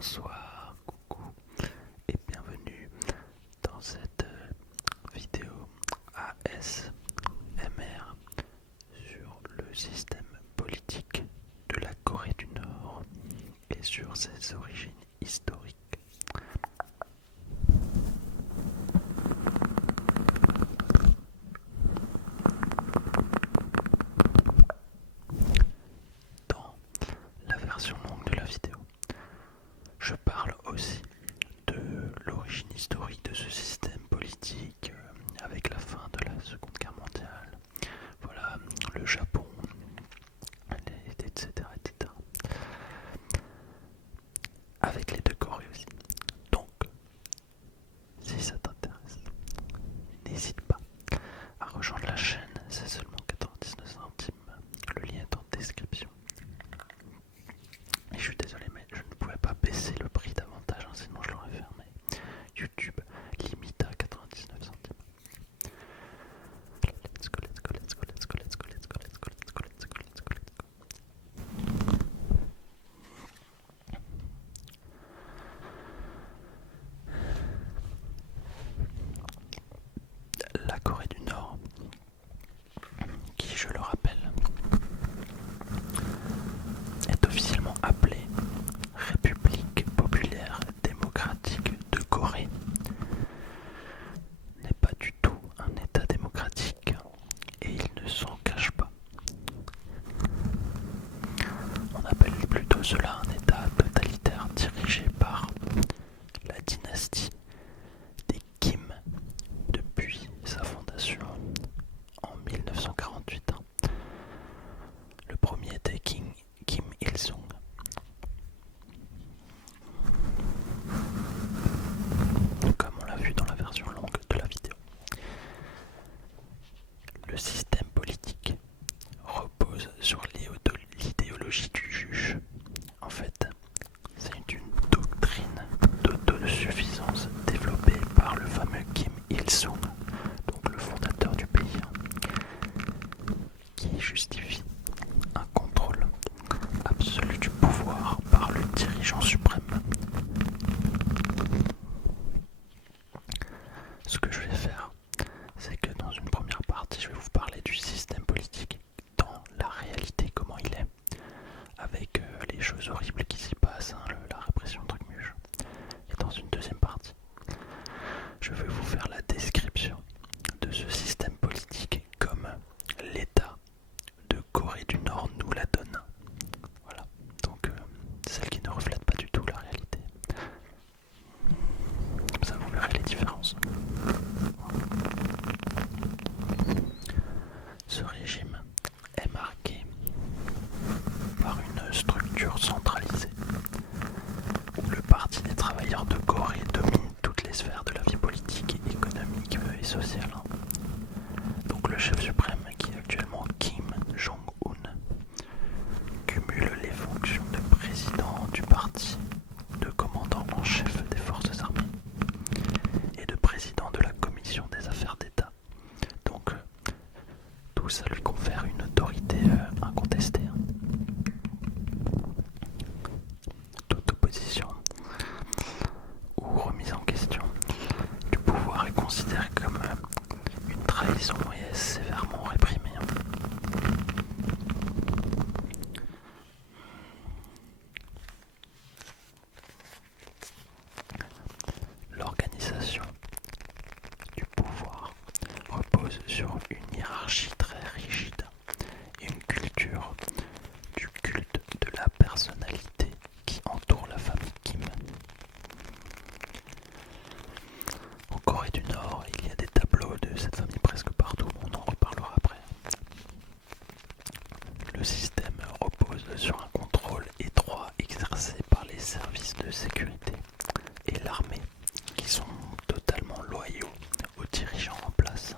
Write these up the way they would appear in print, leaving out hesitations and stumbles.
Bonsoir, coucou et bienvenue dans cette vidéo ASMR sur le système politique de la Corée du Nord et sur ses origines historiques. Dans la version longue de la vidéo, je parle aussi de l'origine historique de ce système politique avec la fin de la Seconde Guerre mondiale. Voilà, le Japon, etc., etc. Avec les deux Corées aussi. Donc, si ça t'intéresse, n'hésite pas à rejoindre la chaîne, c'est seulement 99 centimes. Le lien est en description. Et je suis désolé, mais je ne pouvais pas baisser le prix davantage, sinon je l'aurais fermé. YouTube limite à 99 centimes. Let's go, let's go, let's go, let's go, let's go, let's go, let's go, let's go, let's go, let's go, let's go. La Corée du Nord, qui, je le rappelle, est officiellement appelée République populaire démocratique de Corée, n'est pas du tout un État démocratique et il ne s'en cache pas. On appelle plutôt cela un État totalitaire dirigé par la dynastie des Kim depuis sa fondation en 1948. Le premier était Kim Il-sung. Comme on l'a vu dans la version longue de la vidéo. Le système politique repose sur l'idéologie du juge. En fait, c'est une doctrine d'autosuffisance développée par le fameux Kim Il-sung, donc le fondateur du pays, qui justifie un contrôle absolu du pouvoir par le dirigeant suprême. Ce que je vais faire, c'est que dans une première partie, je vais vous parler du système politique dans la réalité, comment il est, avec les choses horribles qui s'y passent, la répression de Truc-Muche. Et dans une deuxième partie, je vais vous faire la description de ce système politique comme l'État de Corée du Nord nous la donne. Voilà, donc celle qui ne reflète pas du tout la réalité. Comme ça vous verrez les différences. Ce régime est marqué par une structure centralisée où le Parti des travailleurs de Corée domine toutes les sphères de la vie politique, économique et sociale. Donc le chef suprême, qui est actuellement Kim Jong-un, cumule les fonctions de président du parti, de commandant en chef des forces armées et de président de la commission des affaires d'État. Donc tout ça lui confère une autorité incontestée. Toute opposition ou remise en question du pouvoir est considérée comme une trahison et est sévèrement réprimée. L'organisation du pouvoir repose sur une hiérarchie très rigide et une culture du culte de la personnalité qui entoure la famille Kim. En Corée du Nord, il y a des tableaux de cette famille presque partout, on en reparlera après. Le système repose sur un contrôle étroit exercé par les services de sécurité et l'armée, qui sont totalement loyaux aux dirigeants en place.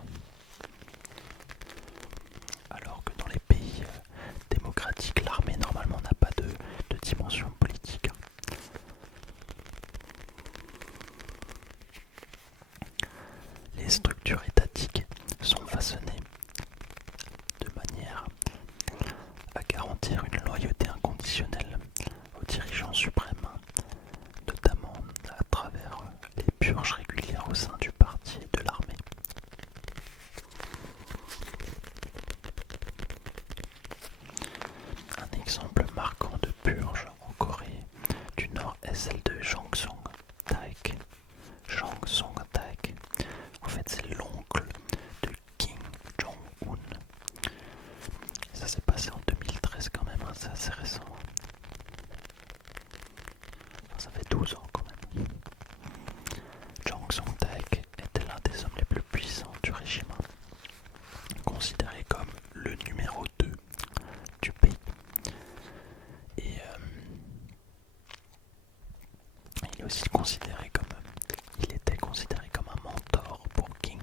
démarches régulières au sein du parti et de l'armée. Un exemple marquant de purge en Corée du Nord est celle de Jang Song-taek. Jang Song-taek, en fait c'est l'oncle de Kim Jong-un. Ça s'est passé en 2013 quand même, hein, c'est assez récent. Enfin, ça fait 12 ans quand même. Jang Song-taek était l'un des hommes les plus puissants du régime, considéré comme le numéro 2 du pays. Et il est aussi considéré comme, il était considéré comme un mentor pour Kim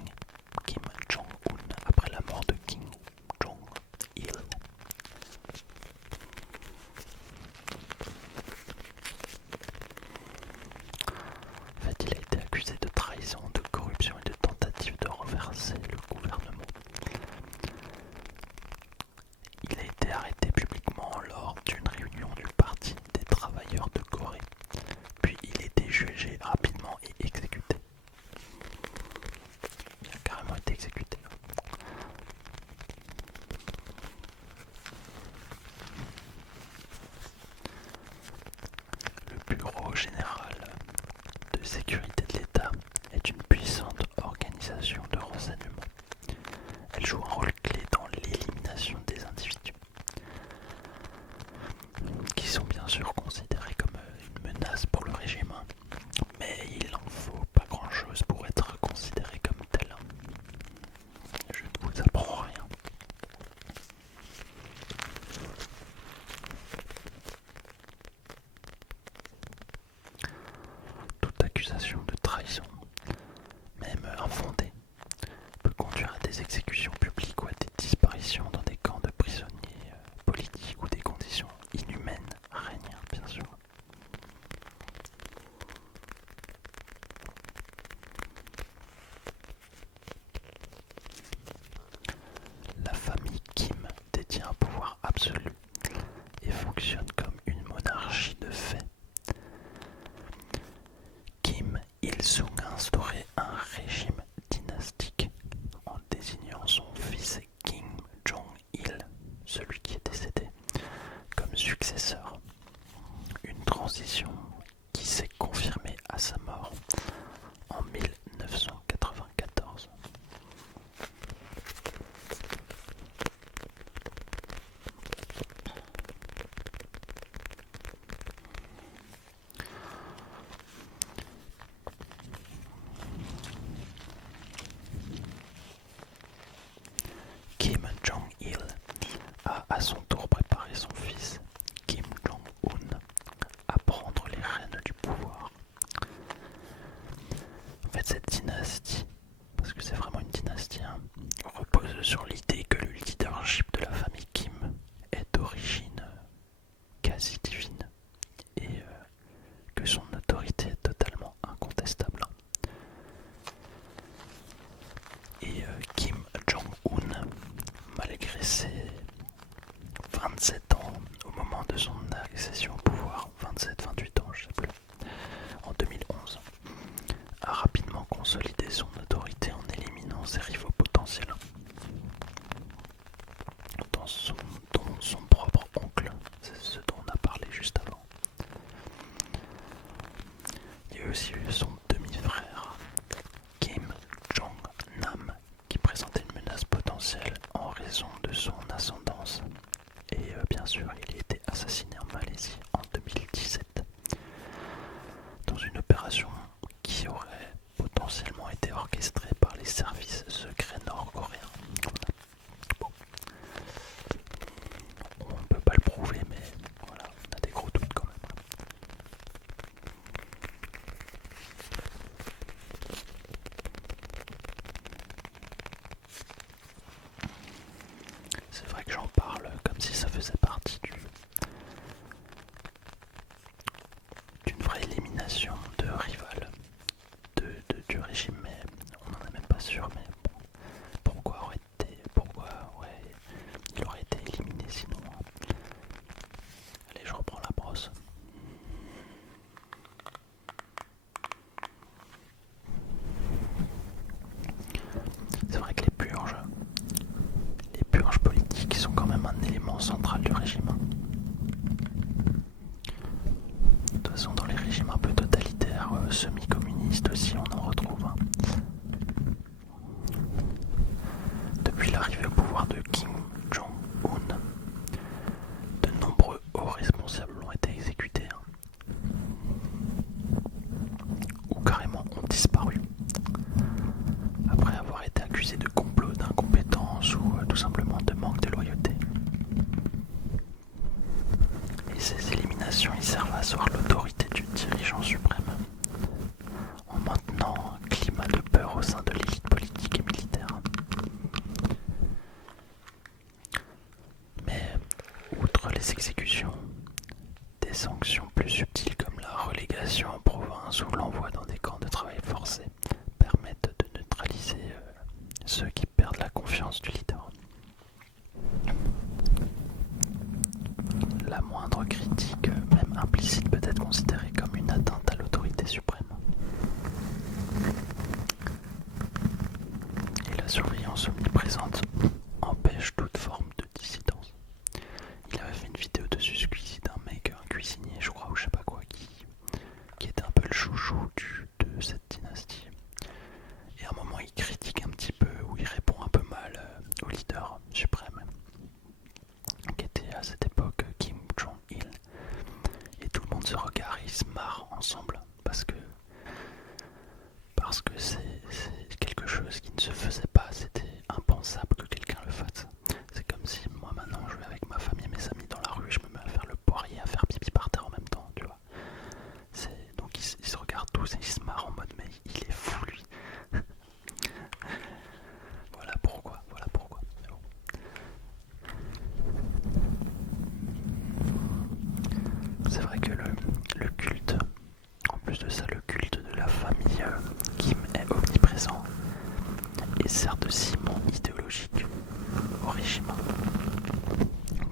Jong-un après la mort de Kim Jong-il. En fait, il a été accusé de trahison, de corruption et de tentative de renverser le gouvernement. Il a été arrêté publiquement lors d'une réunion du Parti des travailleurs de Corée, puis il a été jugé rapidement et exécuté. Il a carrément été exécuté. Le Bureau général de sécurité de l'État est une puissante organisation de renseignement. Elle joue un rôle clé dans l'élimination des individus qui sont bien sûr considérés comme une menace pour le régime, mais il n'en faut pas grand chose pour être considéré comme tel. Je ne vous apprends rien. Toute accusation de trahison, même infondée, peut conduire à des exécutions publiques ou à des disparitions dans des camps de prisonniers politiques où des conditions inhumaines règnent, bien sûr. La famille Kim détient un pouvoir absolu et fonctionne comme une monarchie de fait. Kim Il-sung a instauré un régime dynastique en désignant son fils Kim Jong-il, celui qui est décédé, comme successeur. Une transition qui s'est confirmée à sa mort en 1994. Kim Jong-il a à son tour préparé son fils, Kim Jong-un, à prendre les rênes du pouvoir. En fait, cette dynastie, parce que c'est vraiment une dynastie, repose sur l'idée que le leadership de la famille Kim est d'origine quasi divine et que son autorité est totalement incontestable. Et Kim Jong-un, malgré ses 27 ans au moment de son accession au pouvoir, 27-28 ans, je sais plus, en 2011, a rapidement consolidé son autorité en éliminant ses rivaux potentiels, dont son propre oncle, c'est ce dont on a parlé juste avant. Il y a aussi eu son demi-frère, Kim Jong-nam, qui présentait une menace potentielle en raison de son ascendance. Et bien sûr, il a été assassiné en Malaisie en 2017 dans une opération qui aurait potentiellement été orchestrée par les services secrets nord-coréens. Bon. On ne peut pas le prouver, mais voilà, on a des gros doutes quand même. C'est vrai que j'en parle comme si ça faisait partie d'une vraie élimination de rival du régime, mais on n'en est même pas sûr. Mais bon, pourquoi il aurait été éliminé sinon? Allez, je reprends la brosse. régimes un peu totalitaires, semi-communistes aussi, on en retrouve. Depuis l'arrivée au pouvoir de Kim Jong-un, de nombreux hauts responsables ont été exécutés ou carrément ont disparu après avoir été accusés de complot, d'incompétence ou tout simplement de manque de loyauté. Et ces éliminations y servent à asseoir l'autorité du dirigeant suprême en maintenant un climat de peur au sein de l'élite politique et militaire. Mais outre les exécutions, des sanctions plus subtiles comme la relégation en province ou l'envoi dans des camps de travail forcé permettent de neutraliser ceux qui perdent la confiance du leader. La moindre critique, même implicite, peut être considérée comme une atteinte à l'autorité suprême. Et la surveillance omniprésente empêche toute forme de dissidence. Il avait fait une vidéo dessus, ce cuisine d'un mec, un cuisinier je crois, ou je sais pas quoi, qui était un peu le chouchou de cette dynastie. Et à un moment il critique un petit peu, ou il répond un peu mal au leader suprême, qui était à cette époque Kim Jong-il. Et tout le monde se regarde et ils se marrent ensemble, parce que c'est quelque chose qui ne se faisait pas, c'était impensable que quelqu'un le fasse. C'est comme si moi maintenant je vais avec ma famille et mes amis dans la rue, je me mets à faire le poirier, à faire pipi par terre en même temps, tu vois. Donc ils se regardent tous et ils se marrent en mode mais il est fou lui. Voilà pourquoi. Mais bon. C'est vrai que le culte, en plus de ça, le culte de la famille Kim est omniprésent et sert de ciment idéologique au régime.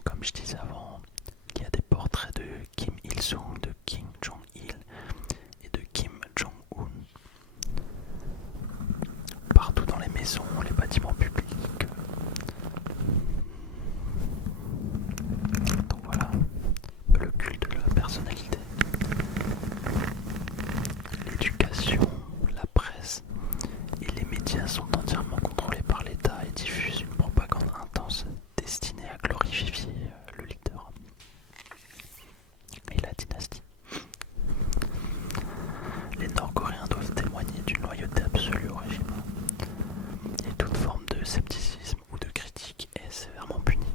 Comme je disais avant, il y a des portraits de Kim Il-sung, de Kim Jong-il et de Kim Jong-un partout dans les maisons, les bâtiments publics. Donc voilà, le culte de la personnalité. L'éducation, la presse et les médias sont entièrement contrôlés par l'État et diffusent une propagande intense destinée à glorifier le leader et la dynastie. Les Nord-Coréens doivent témoigner d'une loyauté absolue au régime. Et toute forme de scepticisme ou de critique est sévèrement punie.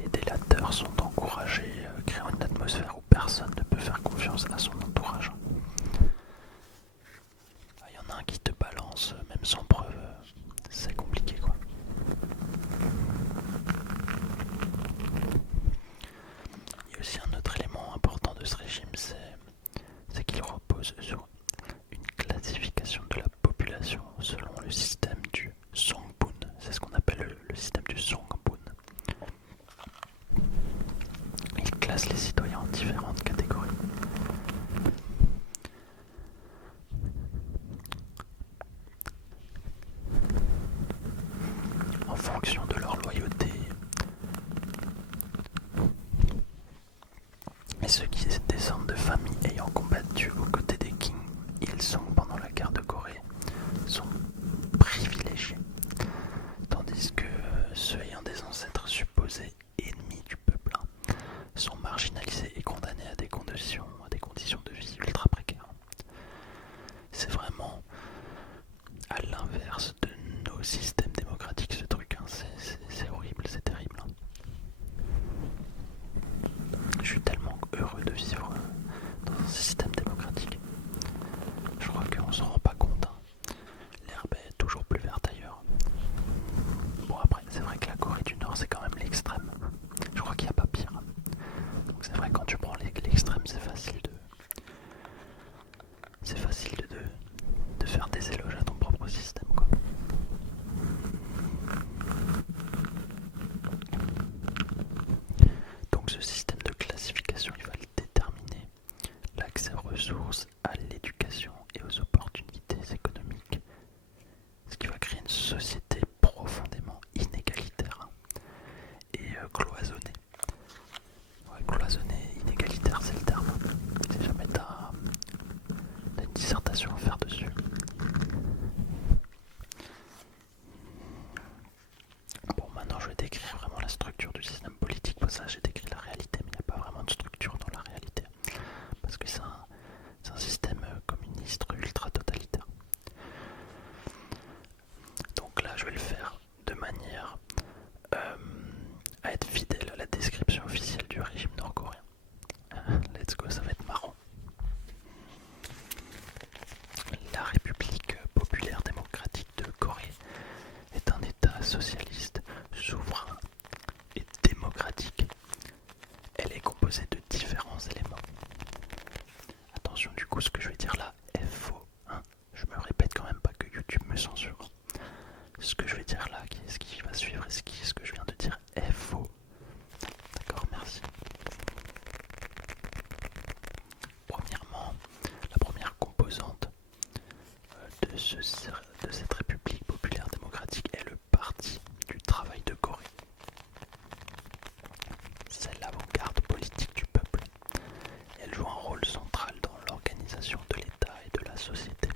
Les délateurs sont encouragés, créant une atmosphère où personne ne peut faire confiance à son entourage. Il y en a un qui te balance, même sans preuve, c'est compliqué quoi. Il y a aussi un autre élément important de ce régime, c'est qu'il repose sur une classification de la population selon le système du Songbun. C'est ce qu'on appelle le système du Songbun. Il classe les citoyens en différentes catégories. En fonction de leur loyauté. Et ceux qui descendent de familles ayant combattu aux côtés des Kim Il-sung pendant la guerre de Corée sont privilégiés, tandis que ceux ayant des ancêtres supposés ennemis du peuple sont marginalisés et condamnés à des conditions de vie ultra précaires. C'est vraiment à l'inverse de nos systèmes démocratiques ce truc, c'est horrible, c'est terrible. Je suis tellement heureux de vivre dans un système démocratique. Je crois qu'on s'en rend pas compte. L'herbe est toujours plus verte ailleurs. Bon après, c'est vrai que la Corée du Nord c'est quand même l'extrême. Je crois qu'il n'y a pas pire. Donc c'est vrai que quand tu prends l'extrême, c'est facile de faire des éloges à ton propre système quoi. Donc ce système de classification, il va déterminer l'accès aux ressources, à l'éducation et aux opportunités économiques. Ce qui va créer une société profondément inégalitaire et cloisonnée. Ouais, coup, ce que je vais dire là est faux. Hein. Je me répète quand même, pas que YouTube me censure. Ce que je vais dire là, ce qui va suivre et ce que je viens de dire est faux. D'accord, merci. Premièrement, la première composante de cette République populaire démocratique est le Parti du travail de Corée. C'est l'avant-garde politique du peuple. Elle joue un rôle central dans l'organisation de l'État et de la société.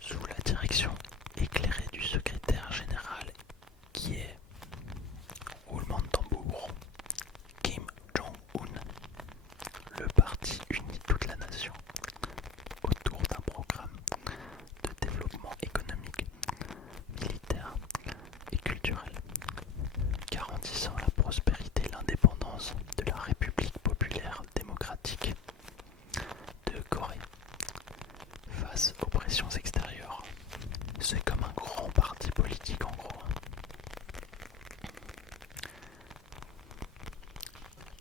Sous la direction éclairée du secrétaire général qui est, roulement de tambour, Kim Jong-un, le parti unit toute la nation autour d'un programme de développement économique, militaire et culturel, garantissant la prospérité et l'indépendance de la République populaire démocratique de Corée face aux pressions extérieures. C'est comme un grand parti politique en gros.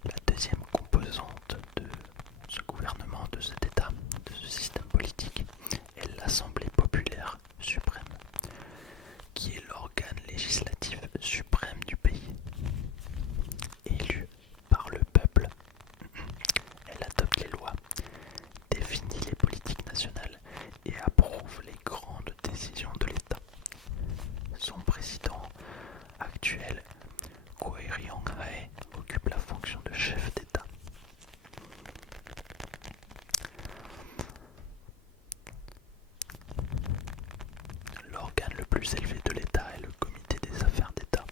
La deuxième composante de ce gouvernement, de cet État, de ce système politique, est l'Assemblée populaire suprême, qui est l'organe législatif suprême du pays. Élue par le peuple, elle adopte les lois, définit les politiques nationales et approuve les grandes décisions de l'État. Son président actuel, Ko Ryong-hae, occupe la fonction de chef d'État. L'organe le plus élevé de l'État est le Comité des affaires d'État,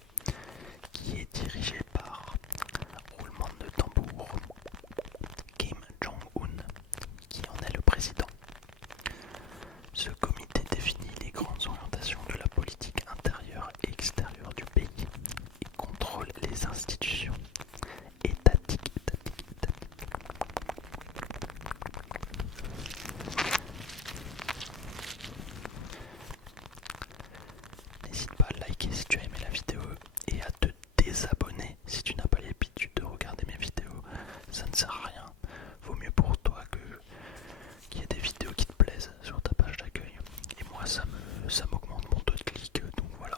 qui est dirigé par, roulement de tambour, Kim Jong-un, qui en est le président. Ce comité définit les grandes orientations de la politique intérieure et extérieure du pays et contrôle les institutions étatiques. N'hésite pas à liker si tu as aimé la vidéo et à te désabonner si tu n'as pas l'habitude de regarder mes vidéos. Ça ne sert à rien. Vaut mieux pour toi qu'il y ait des vidéos qui te plaisent sur ta page d'accueil. Et moi ça m'augmente mon taux de clic. Donc voilà,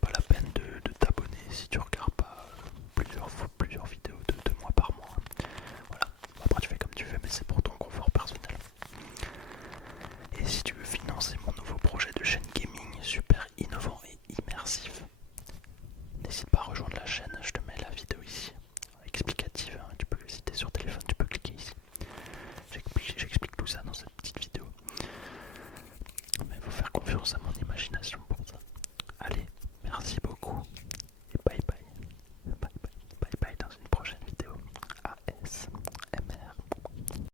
pas la peine de t'abonner si tu regardes pas plusieurs vidéos de moi par mois. Voilà, après tu fais comme tu veux, mais c'est pour ton confort personnel. Et si tu veux financer mon nouveau projet de chaîne gaming super innovant et immersif, n'hésite pas à rejoindre la chaîne, je te mets la vidéo ici, explicative, hein. Tu peux, si t'es sur téléphone, tu peux cliquer ici. J'explique tout ça dans cette petite vidéo. Mais il faut faire confiance à mon imagination.